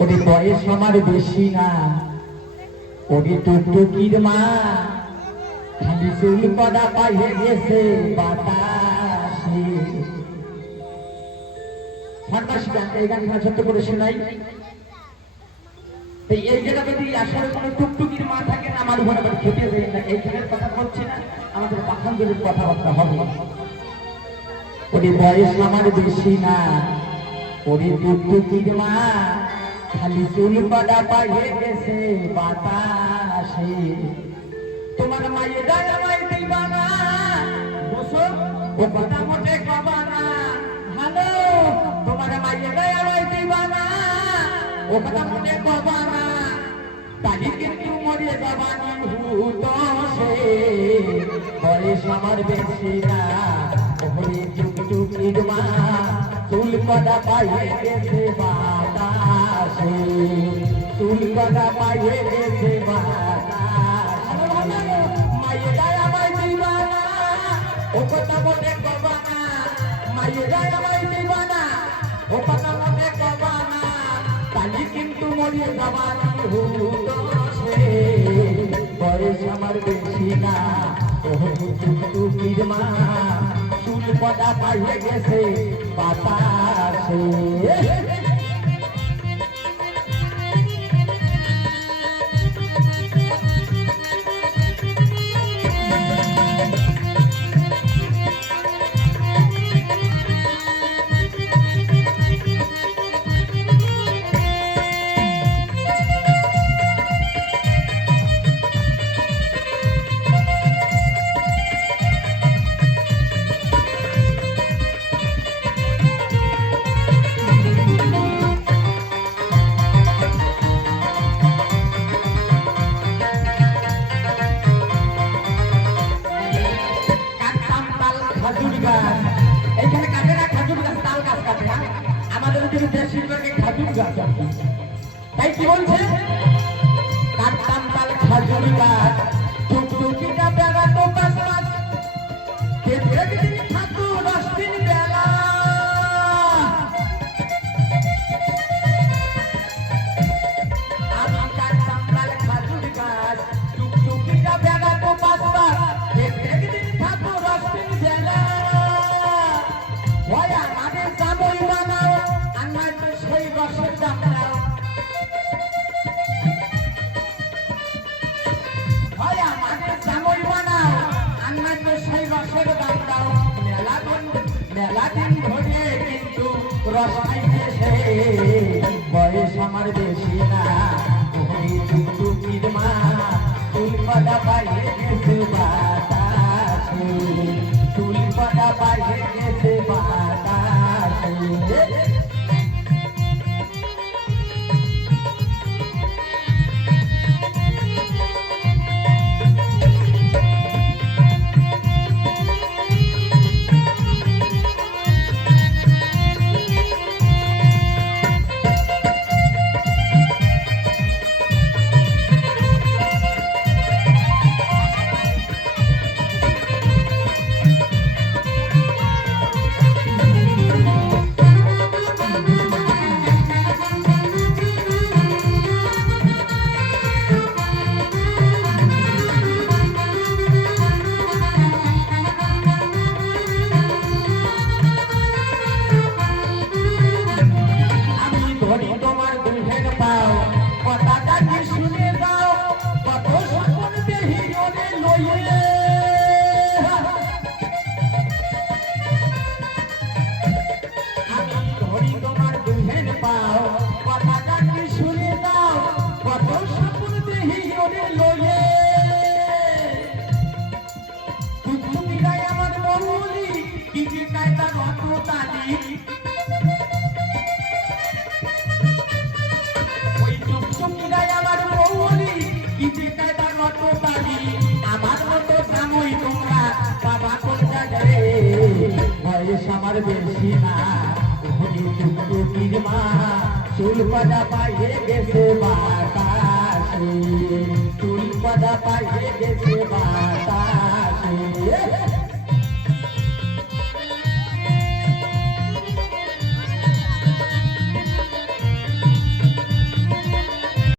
ওরে বয়স আমার বেশি না, ওরে টুকটুকির মা, খালি চুল কড়া পাইয়ে গেছে বাতাসে। সন্ন্যাসী গান, এই গানটা ছোট্ট করে শোনাই। এই জায়গা যদি আসলে কোনো টুকটুকির মা থাকে না, আমার উপর আবার খেপে যায় না। এইখানের কথা বলছি না, আমাদের পাখানজলির কথাবার্তা হবে। ওরে বয়স আমার বেশি না, ওরে টুকটুকির মা, খালি চুল কড়া পাইয়ে গেছে বাতাসে। তোমার মায়েরা আমায় দিবা না, বসো ও কথা মোটে কবা না। হ্যালো, তোমার মায়েরা আমায় দিবা না, ও কথা মোটে কবা না। তালি কিন্তু মরে যাবানি হুতসে, বয়স আমার বেশি না, ওরে টুকটুকির মা, চুল কড়া পাইয়ে গেছে বাতাসে। চুল কড়া পাইয়ে গেছে বাতাসে। মায়েরা আমায় দিবা না, ও কথা মোটে কবা না। মায়েরা আমায় দিবা না, ও কথা মোটে কবা না। তালি কিন্তু মরে যাবানি হুতসে, বয়স আমার বেশি না, ওরে টুকটুকির মা, চুল কড়া পাইয়ে গেছে বাতাসে। এইখানে কাটে না খাজুর গাছ, তাল গাছ কাটে না, আমাদের ওদিকে বেশিরভাগ খাজুর গাছ। তাই কি বলছে, কাটতাম তাল খাজুর গাছ, টুকটুকিটা বেড়াতো পাঁচ মাস, একদিন থাকতো 10 দিন বেলা। আমি কাটতাম তাল খাজুর গাছ, টুকটুকিটা বেড়াতো 5 মাস, একদিন থাকতো 10 দিন বেলা। ভয়া মাঠে জামই বানাও, আর নয়তো সেই রসের দাম দাও। ভয়া মাঠে জামই বানাও, আর নয়তো সেই রসের দাম দাও। মেলা দিন ধরে কিন্তু রস খাইতেছে, বয়স আমার বেশি না, ওই টুকটুকির মা, চুল কড়া পাইয়ে গেছে বাতাসে। চুল কড়া পাইয়ে গেছে বাতাসে। তোমার দুধের পাও, কথাটা কি শুনে দাও, কত স্বপ্ন দেহি ওরে লইয়ে। আমি ধরি তোমার দুধের পাও, কথাটা কি শুনে দাও, কত স্বপ্ন দেহি ওরে লইয়ে। টুকটুকিটাই আমার বউলি, কি কি কায়দা রত তালি। আমার মতো জামই তোমরা বাবা কোনটা রে, বয়স আমার বেশি না, ওরে টুকটুকির মা, চুল কড়া পাইয়ে গেছে বাতাসে। চুল কড়া পাইয়ে গেছে বাতাসে।